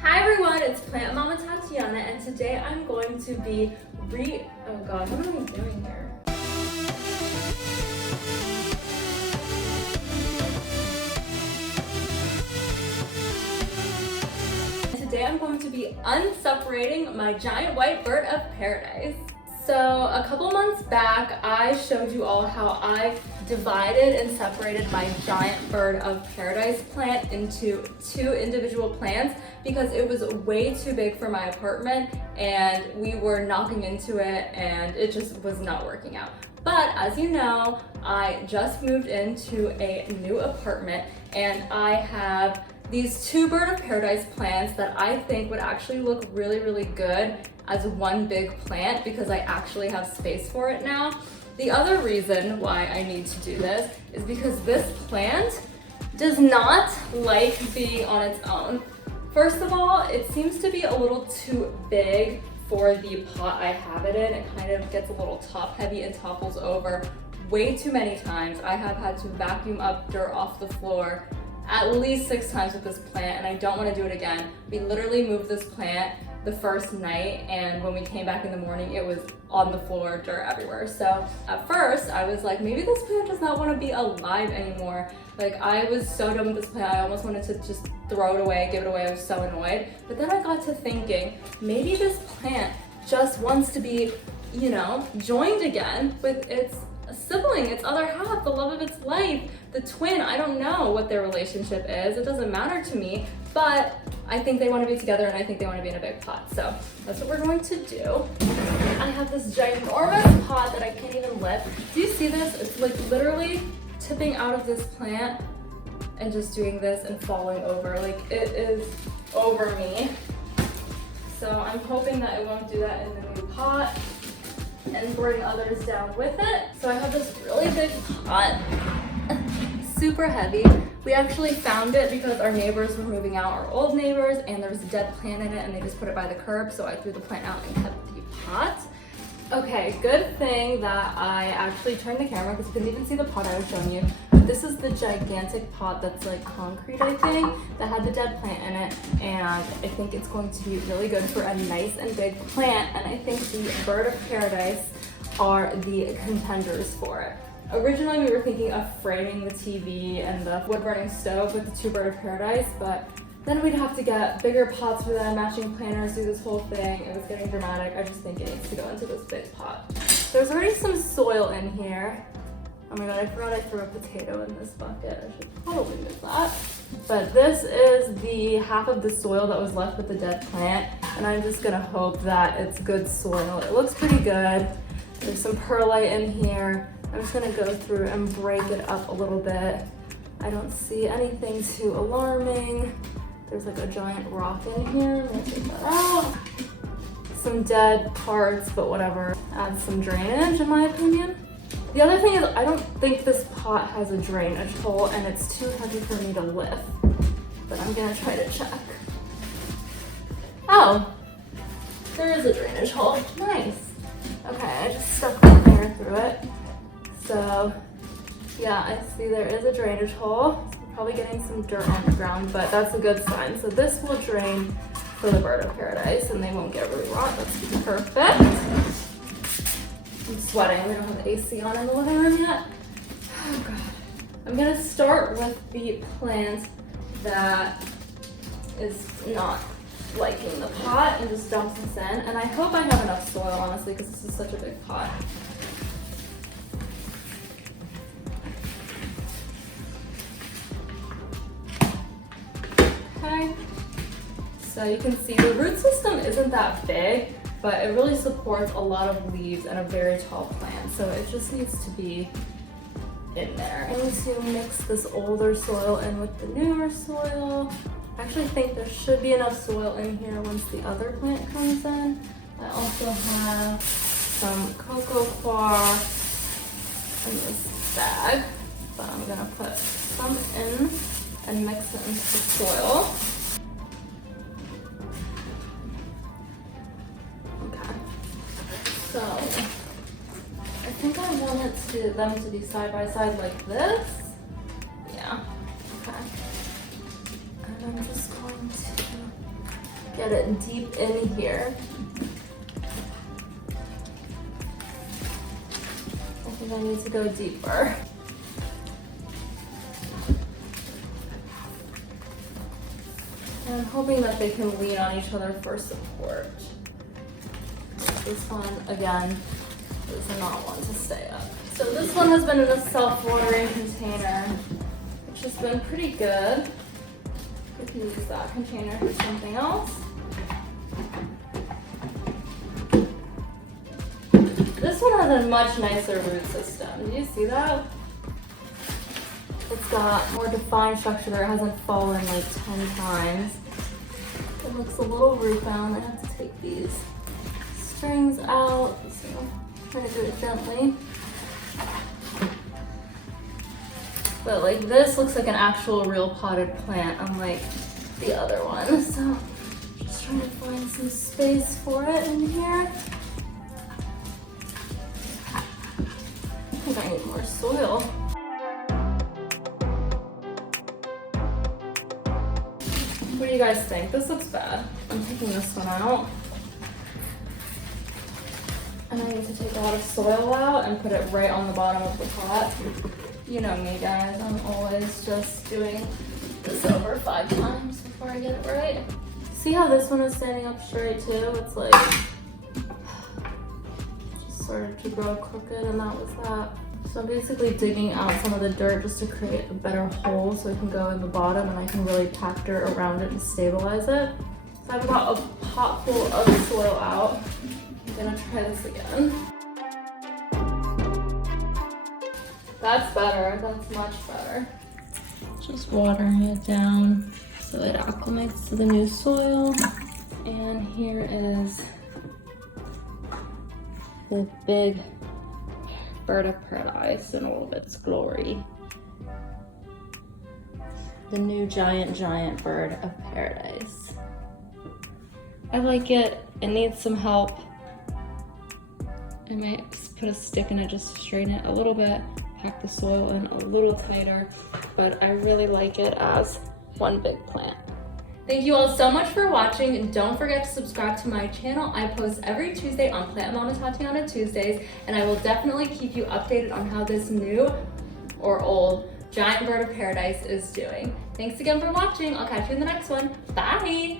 Hi everyone, it's Plant Mama Tatiana, and today I'm going to be oh god, what am I doing here? Today I'm going to be unseparating my giant white bird of paradise. So a couple months back, I showed you all how I divided and separated my giant bird of paradise plant into two individual plants because it was way too big for my apartment and we were knocking into it and it just was not working out. But as you know, I just moved into a new apartment and I have these two bird of paradise plants that I think would actually look really, really good as one big plant because I actually have space for it now. The other reason why I need to do this is because this plant does not like being on its own. First of all, it seems to be a little too big for the pot I have it in. It kind of gets a little top heavy and topples over way too many times. I have had to vacuum up dirt off the floor at least 6 times with this plant and I don't want to do it again. We literally moved this plant the first night and when we came back in the morning it was on the floor, dirt everywhere. So at first I was like, maybe this plant does not want to be alive anymore. Like I was so done with this plant, I almost wanted to just throw it away, give it away. I was so annoyed. But then I got to thinking, maybe this plant just wants to be, you know, joined again with its sibling, its other half, the love of its life, the twin. I don't know what their relationship is. It doesn't matter to me, but I think they want to be together and I think they want to be in a big pot. So that's what we're going to do. I have this ginormous pot that I can't even lift. Do you see this? It's like literally tipping out of this plant and just doing this and falling over. Like it is over me. So I'm hoping that it won't do that in the new pot and bring others down with it. So I have this really big pot, super heavy. We actually found it because our neighbors were moving out, our old neighbors, and there was a dead plant in it and they just put it by the curb, so I threw the plant out and kept the pot. Okay, good thing that I actually turned the camera because you couldn't even see the pot I was showing you. This is the gigantic pot that's like concrete, I think, that had the dead plant in it, and I think it's going to be really good for a nice and big plant, and I think the bird of paradise are the contenders for it. Originally, we were thinking of framing the TV and the wood-burning stove with the two bird of paradise, but then we'd have to get bigger pots for that, matching planters, do this whole thing. It was getting dramatic. I just think it needs to go into this big pot. There's already some soil in here. Oh my god, I forgot I threw a potato in this bucket. I should probably do that. But this is the half of the soil that was left with the dead plant, and I'm just gonna hope that it's good soil. It looks pretty good. There's some perlite in here. I'm just gonna go through and break it up a little bit. I don't see anything too alarming. There's like a giant rock in here. I'm gonna take that out. Some dead parts, but whatever. Adds some drainage in my opinion. The other thing is I don't think this pot has a drainage hole and it's too heavy for me to lift. But I'm gonna try to check. Oh, there is a drainage hole. Nice. Okay, I just stuck my hair through it. So yeah, I see there is a drainage hole. Probably getting some dirt on the ground, but that's a good sign. So this will drain for the bird of paradise and they won't get really rot. That's perfect. I'm sweating. We don't have the AC on in the living room yet. Oh god. I'm gonna start with the plant that is not liking the pot and just dump this in. And I hope I have enough soil, honestly, because this is such a big pot. Okay, so you can see the root system isn't that big, but it really supports a lot of leaves and a very tall plant, so it just needs to be in there. I need to mix this older soil in with the newer soil. I actually think there should be enough soil in here once the other plant comes in. I also have some cocoa coir in this bag, but I'm gonna put some in and mix it into the soil. Okay. So I think I want them to be side by side like this. Yeah. Okay. And I'm just going to get it deep in here. I think I need to go deeper. And I'm hoping that they can lean on each other for support. This one, again, does not want to stay up. So this one has been in a self-watering container, which has been pretty good. We can use that container for something else. This one has a much nicer root system. Do you see that? It's got more defined structure there. It hasn't fallen like 10 times. It looks a little root bound. I have to take these strings out. So I'm trying to do it gently. But like this looks like an actual real potted plant, unlike the other one. So just trying to find some space for it in here. I think I need more soil. What do you guys think? This looks bad. I'm taking this one out. And I need to take a lot of soil out and put it right on the bottom of the pot. You know me, guys. I'm always just doing this over 5 times before I get it right. See how this one is standing up straight too? It's like just started to grow crooked, and that was that. So I'm basically digging out some of the dirt just to create a better hole so it can go in the bottom and I can really pack dirt around it and stabilize it. So I've got a pot full of soil out. I'm gonna try this again. That's better, that's much better. Just watering it down so it acclimates to the new soil. And here is the big bird of paradise in all of its glory. The new giant bird of paradise. I like it. It needs some help. I might put a stick in it just to straighten it a little bit, pack the soil in a little tighter, but I really like it as one big plant. Thank you all so much for watching. Don't forget to subscribe to my channel. I post every Tuesday on Plant Mama Tatiana Tuesdays, and I will definitely keep you updated on how this new or old giant bird of paradise is doing. Thanks again for watching. I'll catch you in the next one. Bye.